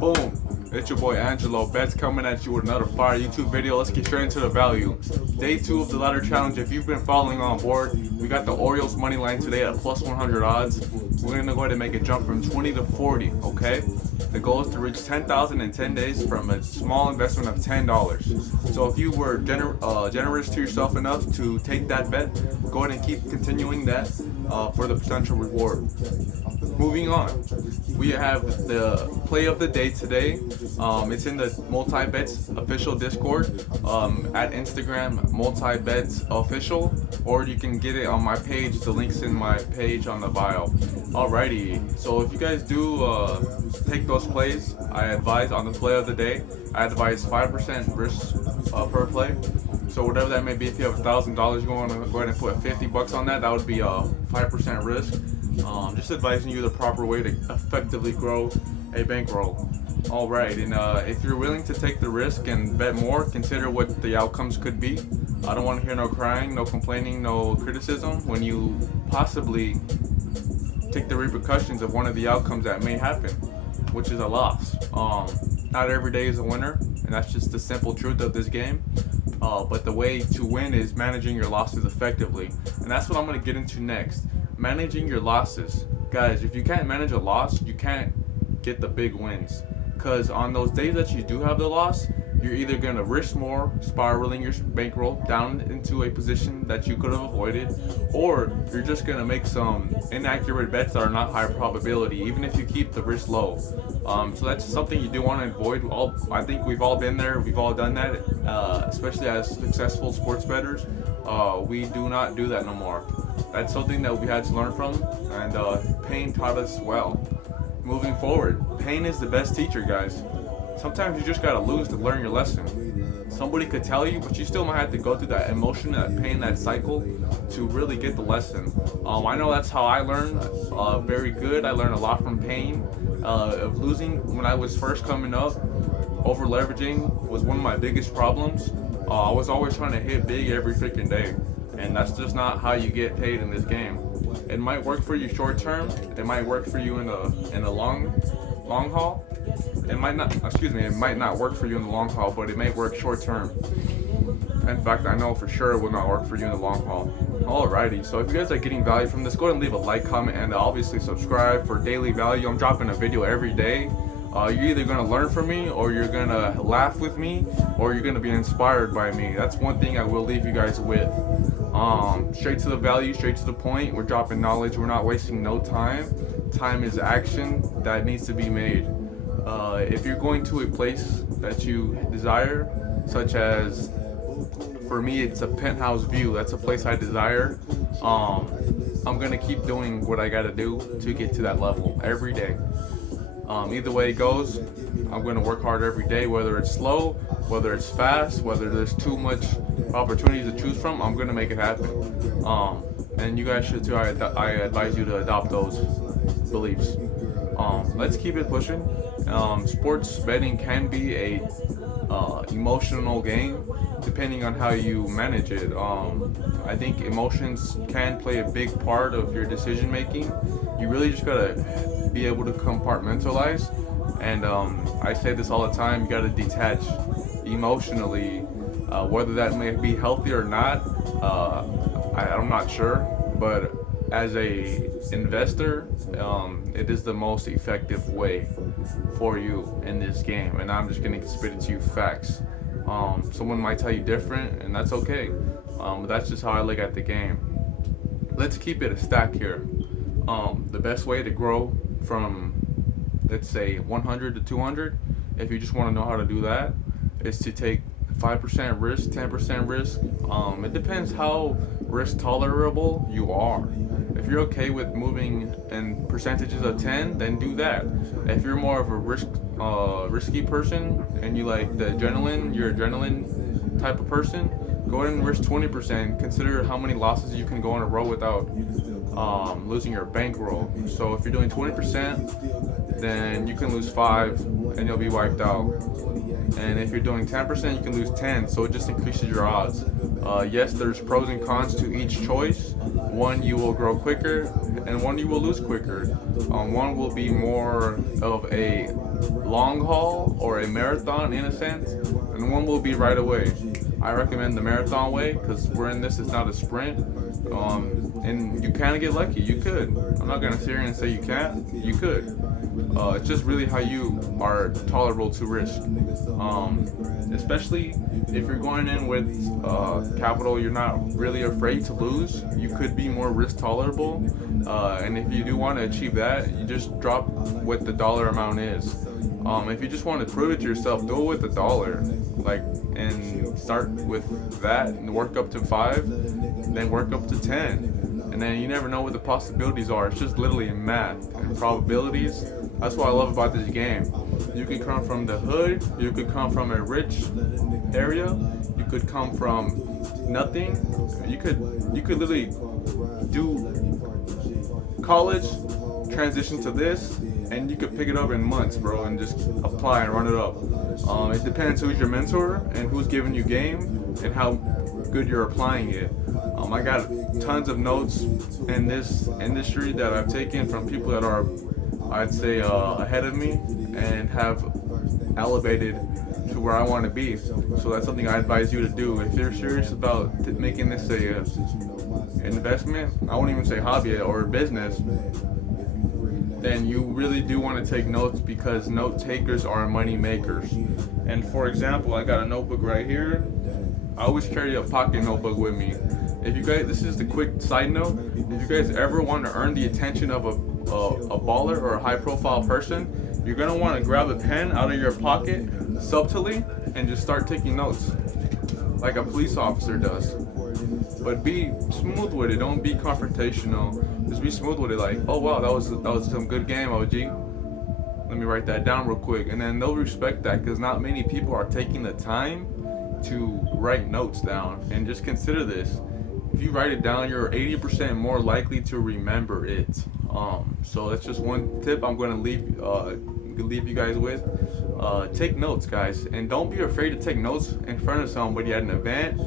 Boom. It's your boy Angelo. Bets coming at you with another fire YouTube video. Let's get straight into the value. Day 2 of the ladder challenge. If you've been following on board, we got the Orioles money line today at plus 100 odds. We're going to go ahead and make a jump from 20 to 40, okay? The goal is to reach 10,000 in 10 days from a small investment of $10. So if you were generous to yourself enough to take that bet, go ahead and keep continuing that for the potential reward. Moving on, we have the play of the day today. It's in the Multi-Bets official Discord at Instagram Multi-Bets official, or you can get it on my page. The link's in my page on the bio. Alrighty, so if you guys do take those plays, I advise on the play of the day, I advise 5% risk per play. So whatever that may be, if you have $1,000, you want to go ahead and put $50 on that. That would be a 5% risk. Just advising you the proper way to effectively grow a bankroll. Alright, and if you're willing to take the risk and bet more, consider what the outcomes could be. I don't want to hear no crying, no complaining, no criticism when you possibly take the repercussions of one of the outcomes that may happen, which is a loss. Not every day is a winner, and that's just the simple truth of this game. But the way to win is managing your losses effectively, and that's what I'm going to get into next. Managing your losses. Guys, if you can't manage a loss, you can't get the big wins. Because on those days that you do have the loss, you're either going to risk more, spiraling your bankroll down into a position that you could have avoided, or you're just going to make some inaccurate bets that are not high probability, even if you keep the risk low. So that's something you do want to avoid. I think we've all been there, we've all done that, especially as successful sports bettors. We do not do that no more. That's something that we had to learn from, and pain taught us well. Moving forward, pain is the best teacher, guys. Sometimes you just gotta lose to learn your lesson. Somebody could tell you, but you still might have to go through that emotion, that pain, that cycle to really get the lesson. I know that's how I learned very good. I learned a lot from pain of losing when I was first coming up. Over leveraging was one of my biggest problems. I was always trying to hit big every freaking day, and that's just not how you get paid in this game. It might work for you short term. It might work for you in the long haul. It might not work for you in the long haul, but it may work short term. In fact, I know for sure it will not work for you in the long haul. Alrighty, so if you guys are getting value from this, go ahead and leave a like, comment, and obviously subscribe for daily value. I'm dropping a video every day. You're either going to learn from me, or you're going to laugh with me, or you're going to be inspired by me. That's one thing I will leave you guys with. Straight to the value, straight to the point. We're dropping knowledge. We're not wasting no time. Time is action that needs to be made. If you're going to a place that you desire, such as, for me, it's a penthouse view. That's a place I desire. I'm going to keep doing what I got to do to get to that level every day. Either way it goes, I'm going to work hard every day, whether it's slow, whether it's fast, whether there's too much opportunities to choose from. I'm going to make it happen. And you guys should too. I advise you to adopt those beliefs. Let's keep it pushing. Sports betting can be a emotional game depending on how you manage it. I think emotions can play a big part of your decision making. You really just gotta be able to compartmentalize, and I say this all the time, you gotta detach emotionally. Whether that may be healthy or not, I'm not sure, but as a investor, it is the most effective way for you in this game, and I'm just gonna spit it to you facts. Someone might tell you different, and that's okay, but that's just how I look at the game. Let's keep it a stack here. The best way to grow from, let's say, 100 to 200, if you just want to know how to do that, is to take 5% risk, 10% risk. It depends how risk tolerable you are. If you're okay with moving in percentages of 10, then do that. If you're more of a risky person and you like the adrenaline, you're adrenaline type of person, go ahead and risk 20%. Consider how many losses you can go in a row without losing your bankroll. So if you're doing 20%, then you can lose 5 and you'll be wiped out. And if you're doing 10%, you can lose 10. So it just increases your odds. Yes, there's pros and cons to each choice. One, you will grow quicker, and one, you will lose quicker. One will be more of a long haul or a marathon in a sense, and one will be right away. I recommend the marathon way because we're in this, it's not a sprint. And you can get lucky. You could. I'm not gonna sit here and say you can't. You could. It's just really how you are tolerable to risk. Especially if you're going in with capital you're not really afraid to lose, you could be more risk tolerable. And if you do want to achieve that, you just drop what the dollar amount is. If you just want to prove it to yourself, do it with $1, and start with that and work up to 5, then work up to 10, and then you never know what the possibilities are. It's just literally math and probabilities. That's what I love about this game. You could come from the hood, you could come from a rich area, you could come from nothing. You could literally do college, transition to this, and you could pick it up in months, bro, and just apply and run it up. It depends who's your mentor and who's giving you game and how good you're applying it. I got tons of notes in this industry that I've taken from people that are, I'd say, ahead of me and have elevated to where I want to be. So that's something I advise you to do. If you're serious about making this a investment, I won't even say hobby or business, then you really do want to take notes, because note takers are money makers. And for example, I got a notebook right here. I always carry a pocket notebook with me. If you guys, this is the quick side note, if you guys ever want to earn the attention of a baller or a high profile person, you're going to want to grab a pen out of your pocket subtly and just start taking notes like a police officer does. But be smooth with it. Don't be confrontational. Just be smooth with it. Like, oh wow, that was some good game, OG. Let me write that down real quick. And then they'll respect that, because not many people are taking the time to write notes down. And just consider this: if you write it down, you're 80% more likely to remember it. So that's just one tip I'm going to leave you guys with. Take notes, guys, and don't be afraid to take notes in front of somebody at an event.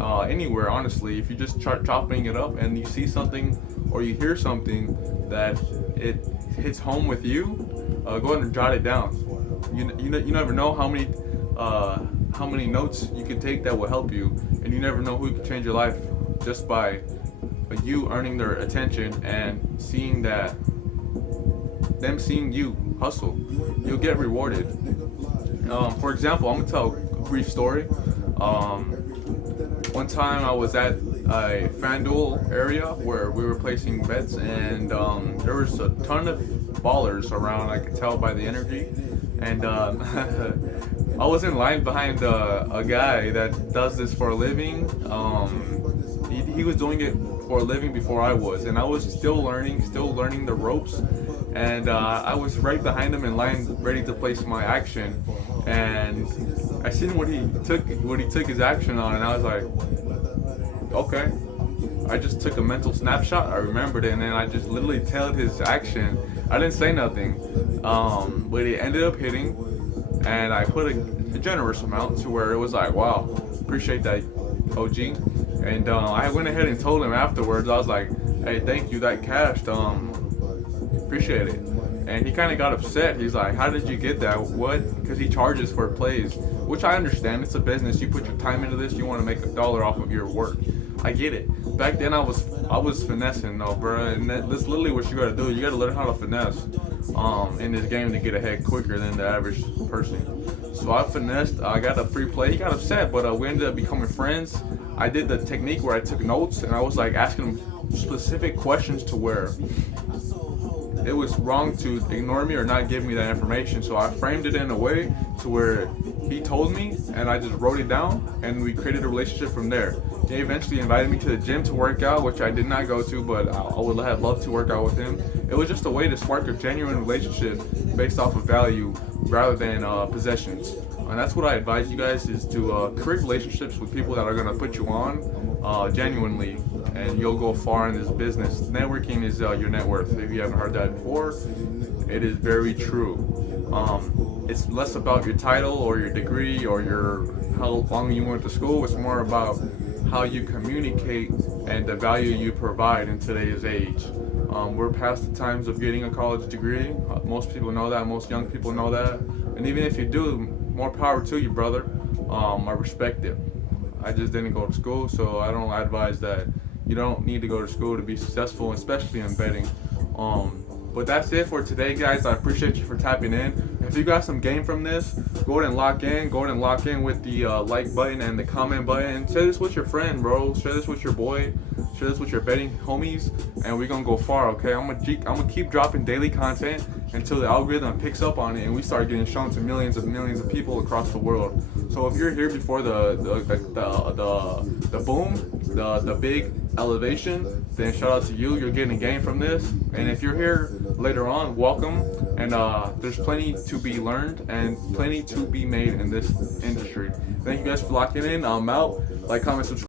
Anywhere, honestly. If you just start chopping it up and you see something or you hear something that it hits home with you, go ahead and jot it down. You never know how many notes you can take that will help you, and you never know who can change your life just by you earning their attention and seeing them seeing you hustle. You'll get rewarded. For example, I'm gonna tell a brief story. One time I was at a FanDuel area where we were placing bets, and there was a ton of ballers around. I could tell by the energy, and I was in line behind a guy that does this for a living. He was doing it for a living before I was, and I was still learning the ropes. And I was right behind him in line, ready to place my action. And I seen what he took his action on, and I was like, okay. I just took a mental snapshot. I remembered it, and then I just literally tailed his action. I didn't say nothing, but he ended up hitting, and I put a generous amount to where it was like, wow, appreciate that, OG. And I went ahead and told him afterwards. I was like, hey, thank you, that cashed. Appreciate it. And he kind of got upset. He's like, how did you get that? What? Because he charges for plays, which I understand. It's a business. You put your time into this. You want to make $1 off of your work. I get it. Back then I was finessing though, bro. And that's literally what you gotta do. You gotta learn how to finesse in this game to get ahead quicker than the average person. So I finessed. I got a free play. He got upset, but we ended up becoming friends. I did the technique where I took notes and I was like asking him specific questions to where it was wrong to ignore me or not give me that information. So I framed it in a way to where he told me, and I just wrote it down, and we created a relationship from there. He eventually invited me to the gym to work out, which I did not go to, but I would have loved to work out with him. It was just a way to spark a genuine relationship based off of value rather than possessions. And that's what I advise you guys, is to create relationships with people that are going to put you on genuinely, and you'll go far in this business. Networking is your net worth. If you haven't heard that before, it is very true. It's less about your title or your degree or how long you went to school. It's more about how you communicate and the value you provide in today's age. We're past the times of getting a college degree. Most people know that. Most young people know that. And even if you do, more power to you, brother. I respect it. I just didn't go to school, so I don't advise that. You don't need to go to school to be successful, especially in betting. But that's it for today, guys. I appreciate you for tapping in. If you got some game from this, go ahead and lock in. Go ahead and lock in with the like button and the comment button. Share this with your friend, bro. Share this with your boy. Share this with your betting homies, and we're gonna go far, okay? I'm gonna keep dropping daily content until the algorithm picks up on it and we start getting shown to millions of people across the world. So if you're here before the boom, the big elevation, then shout out to you. You're getting game from this. And if you're here later on, welcome. And there's plenty to be learned and plenty to be made in this industry. Thank you guys for locking in. I'm out. Like, comment, subscribe.